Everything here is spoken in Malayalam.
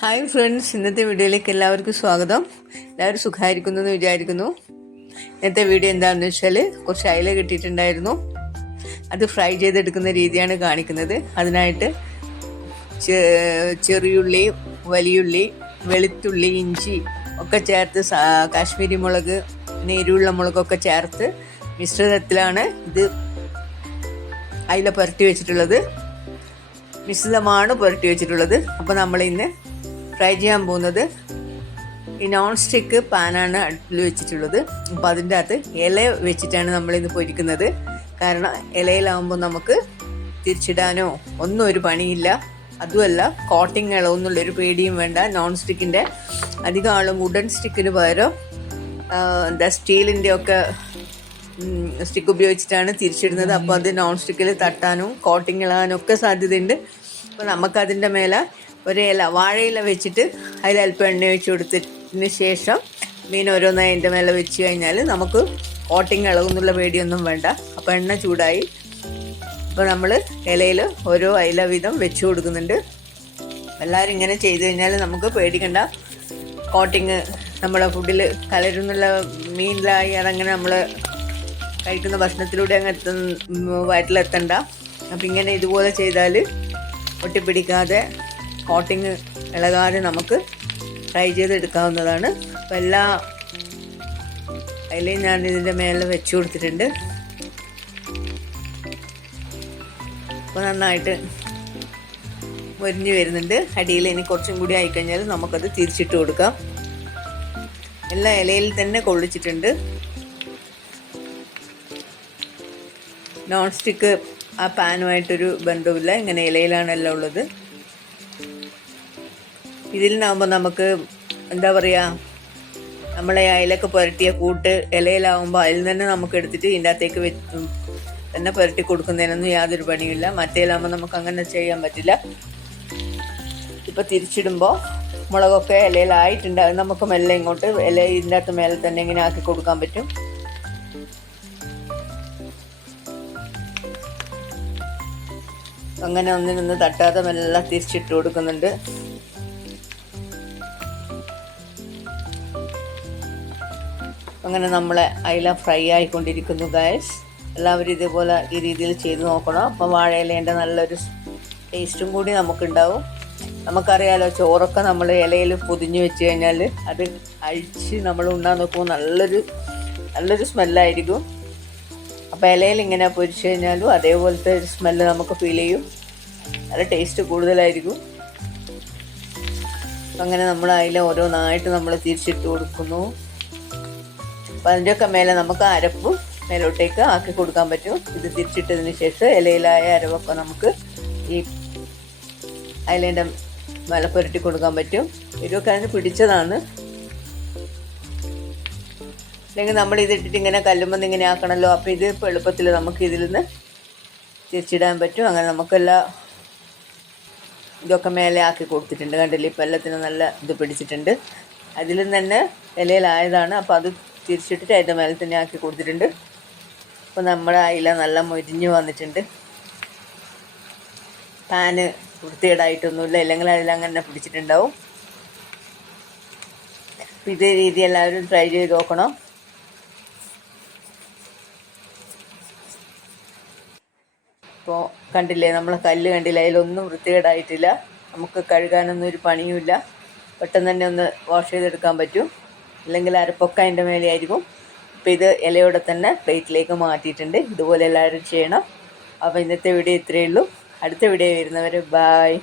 ഹായ് ഫ്രണ്ട്സ് ഇന്നത്തെ വീഡിയോയിലേക്ക് എല്ലാവർക്കും സ്വാഗതം. എല്ലാവരും സുഖമായിരിക്കുന്നു എന്ന് വിചാരിക്കുന്നു. ഇന്നത്തെ വീഡിയോ എന്താണെന്ന് വെച്ചാൽ കുറച്ച് അയില കിട്ടിയിട്ടുണ്ടായിരുന്നു. അത് ഫ്രൈ ചെയ്തെടുക്കുന്ന രീതിയാണ് കാണിക്കുന്നത്. അതിനായിട്ട് ചെറിയുള്ളി വലിയുള്ളി വെളുത്തുള്ളി ഇഞ്ചി ഒക്കെ ചേർത്ത് കാശ്മീരി മുളക് നേരുള്ള മുളകൊക്കെ ചേർത്ത് മിശ്രിതത്തിലാണ് ഇത് അയില പുരട്ടി വെച്ചിട്ടുള്ളത്. മിശ്രിതമാണ് പുരട്ടി വെച്ചിട്ടുള്ളത്. അപ്പോൾ നമ്മൾ ഇന്ന് ഫ്രൈ ചെയ്യാൻ പോകുന്നത്. ഈ നോൺ സ്റ്റിക്ക് പാനാണ് അടുപ്പിൽ വെച്ചിട്ടുള്ളത്. അപ്പോൾ അതിന്റെ അകത്ത് ഇല വെച്ചിട്ടാണ് നമ്മൾ ഇന്ന് പൊരിക്കുന്നത്. കാരണം ഇലയിലാവുമ്പോൾ നമുക്ക് തിരിച്ചിടാനോ ഒന്നും ഒരു പണിയില്ല. അതുമല്ല കോട്ടിങ് ഇളവെന്നുള്ളൊരു പേടിയും വേണ്ട. നോൺ സ്റ്റിക്കിന്റെ അധികം ആളും വുഡൻ സ്റ്റിക്കിന് പകരം എന്താ സ്റ്റീലിന്റെ ഒക്കെ സ്റ്റിക്ക് ഉപയോഗിച്ചിട്ടാണ് തിരിച്ചിടുന്നത്. അപ്പോൾ അത് നോൺ സ്റ്റിക്കിൽ തട്ടാനും കോട്ടിങ് ഇളകാനും ഒക്കെ സാധ്യതയുണ്ട്. അപ്പോൾ നമുക്കതിന്റെ മേലെ ഒരു ഇല വാഴയില വെച്ചിട്ട് അതിൽ അല്പം എണ്ണ ഒഴിച്ച് കൊടുത്തതിന് ശേഷം മീൻ ഓരോന്നായി അതിന്റെ മേലെ വെച്ച് കഴിഞ്ഞാൽ നമുക്ക് കോട്ടിങ് ഇളകുന്നുള്ള പേടിയൊന്നും വേണ്ട. അപ്പോൾ എണ്ണ ചൂടായി. അപ്പോൾ നമ്മൾ ഇലയിൽ ഓരോ അയില വീതം വെച്ച് കൊടുക്കുന്നുണ്ട്. എല്ലാവരും ഇങ്ങനെ ചെയ്തു കഴിഞ്ഞാൽ നമുക്ക് പേടിക്കണ്ട. കോട്ടിങ് നമ്മുടെ ഫുഡിൽ കലരുന്നുള്ള മീനിലായി അതങ്ങനെ നമ്മൾ കഴിക്കുന്ന ഭക്ഷണത്തിലൂടെ അങ്ങ് എത്തുന്ന വയറ്റിലെത്തണ്ട. അപ്പം ഇങ്ങനെ ഇതുപോലെ ചെയ്താൽ ഒട്ടിപ്പിടിക്കാതെ കോട്ടിങ് ഇളകാതെ നമുക്ക് ഫ്രൈ ചെയ്തെടുക്കാവുന്നതാണ്. അപ്പം എല്ലാ അതിലേയും ഞാൻ ഇതിന്റെ മേലെ വെച്ച് കൊടുത്തിട്ടുണ്ട്. അപ്പോൾ നന്നായിട്ട് മുരിഞ്ഞ് വരുന്നുണ്ട്. അടിയിൽ ഇനി കുറച്ചും കൂടി ആയിക്കഴിഞ്ഞാൽ നമുക്കത് തിരിച്ചിട്ട് കൊടുക്കാം. എല്ലാ ഇലയിൽ തന്നെ കൊള്ളിച്ചിട്ടുണ്ട്. നോൺ സ്റ്റിക്ക് ആ പാനുമായിട്ടൊരു ബന്ധവുമില്ല. ഇങ്ങനെ ഇലയിലാണ് എല്ലാം ഉള്ളത്. ഇതിൽ നിന്നാകുമ്പോൾ നമുക്ക് എന്താ പറയുക നമ്മളെ അയിലൊക്കെ പുരട്ടിയ കൂട്ട് ഇലയിലാവുമ്പോൾ അതിൽ തന്നെ നമുക്ക് എടുത്തിട്ട് ഇതിന്റെ അകത്തേക്ക് തന്നെ പുരട്ടി കൊടുക്കുന്നതിനൊന്നും യാതൊരു പണിയില്ല മറ്റേലാകുമ്പോൾ നമുക്ക് അങ്ങനെ ചെയ്യാൻ പറ്റില്ല. ഇപ്പം തിരിച്ചിടുമ്പോൾ മുളകൊക്കെ ഇലയിലായിട്ടുണ്ട്. അത് നമുക്ക് മെല്ലെ ഇങ്ങോട്ട് ഇല ഇതിന്റെ അകത്ത് മേലെ തന്നെ ഇങ്ങനെ ആക്കി കൊടുക്കാൻ പറ്റും. അങ്ങനെ ഒന്നിനൊന്ന് തട്ടാതെ മെല്ലെ തിരിച്ചിട്ട് കൊടുക്കുന്നുണ്ട്. അങ്ങനെ നമ്മളെ അയില ഫ്രൈ ആയിക്കൊണ്ടിരിക്കുന്നു ഗൈസ് എല്ലാവരും ഇതേപോലെ ഈ രീതിയിൽ ചെയ്ത് നോക്കണം. അപ്പം വാഴയിലേന്റെ നല്ലൊരു ടേസ്റ്റും കൂടി നമുക്കുണ്ടാവും. നമുക്കറിയാലോ ചോറൊക്കെ നമ്മൾ ഇലയിൽ പൊതിഞ്ഞ് വെച്ച് കഴിഞ്ഞാൽ അത് അഴിച്ച് നമ്മൾ ഉണ്ണാൻ നോക്കുമ്പോൾ നല്ലൊരു നല്ലൊരു സ്മെല്ലായിരിക്കും. അപ്പോൾ ഇലയിൽ ഇങ്ങനെ പൊരിച്ച് കഴിഞ്ഞാലും അതേപോലത്തെ ഒരു സ്മെല്ല് നമുക്ക് ഫീൽ ചെയ്യും. നല്ല ടേസ്റ്റ് കൂടുതലായിരിക്കും. അങ്ങനെ നമ്മൾ അതിൽ ഓരോന്നായിട്ട് നമ്മൾ തിരിച്ചിട്ട് കൊടുക്കുന്നു. അപ്പം അതിന്റെയൊക്കെ മേലെ നമുക്ക് അരപ്പ് മേലോട്ടേക്ക് ആക്കി കൊടുക്കാൻ പറ്റും. ഇത് തിരിച്ചിട്ടതിന് ശേഷം ഇലയിലായ അരവൊക്കെ നമുക്ക് ഈ അയലേന്റെ മല പുരട്ടി കൊടുക്കാൻ പറ്റും. ഇതൊക്കെ അതിന് പിടിച്ചതാണ്. അല്ലെങ്കിൽ നമ്മൾ ഇതിട്ടിട്ട് ഇങ്ങനെ കല്ലുമ്പോൾ ഇങ്ങനെ ആക്കണമല്ലോ അപ്പോൾ ഇത് ഇപ്പോൾ എളുപ്പത്തിൽ നമുക്ക് ഇതിൽ നിന്ന് തിരിച്ചിടാൻ പറ്റും. അങ്ങനെ നമുക്കെല്ലാം ഇതൊക്കെ മേലെ ആക്കി കൊടുത്തിട്ടുണ്ട്. കണ്ടില്ലേ? ഇപ്പം എല്ലാത്തിനും നല്ല ഇത് പിടിച്ചിട്ടുണ്ട്. അതിൽ നിന്ന് തന്നെ ഇലയിലായതാണ്. അപ്പോൾ അത് തിരിച്ചിട്ടിട്ട് അതിന്റെ മേലെ തന്നെ ആക്കി കൊടുത്തിട്ടുണ്ട്. അപ്പോൾ നമ്മുടെ അയില നല്ല മൊരിഞ്ഞ് വന്നിട്ടുണ്ട്. പാന് വൃത്തികേടായിട്ടൊന്നുമില്ല. ഇല്ലെങ്കിൽ അതിലങ്ങനെ പിടിച്ചിട്ടുണ്ടാവും. അപ്പോൾ ഇതേ രീതി എല്ലാവരും ട്രൈ ചെയ്ത് നോക്കണം. ഇപ്പോൾ കണ്ടില്ലേ നമ്മൾ കല്ല് കണ്ടില്ല അതിലൊന്നും വൃത്തികേടായിട്ടില്ല. നമുക്ക് കഴുകാനൊന്നും ഒരു പണിയുമില്ല. പെട്ടെന്ന് തന്നെ ഒന്ന് വാഷ് ചെയ്തെടുക്കാൻ പറ്റും. അല്ലെങ്കിൽ അരപ്പൊക്കെ അതിന്റെ മേലെയായിരിക്കും. അപ്പോൾ ഇത് ഇലയോടെ തന്നെ പ്ലേറ്റിലേക്ക് മാറ്റിയിട്ടുണ്ട്. ഇതുപോലെ എല്ലാവരും ചെയ്യണം. അപ്പോൾ ഇന്നത്തെ വീഡിയോ ഇത്രയേ ഉള്ളൂ. അടുത്ത വീഡിയോ വരുന്നവരെ ബായ്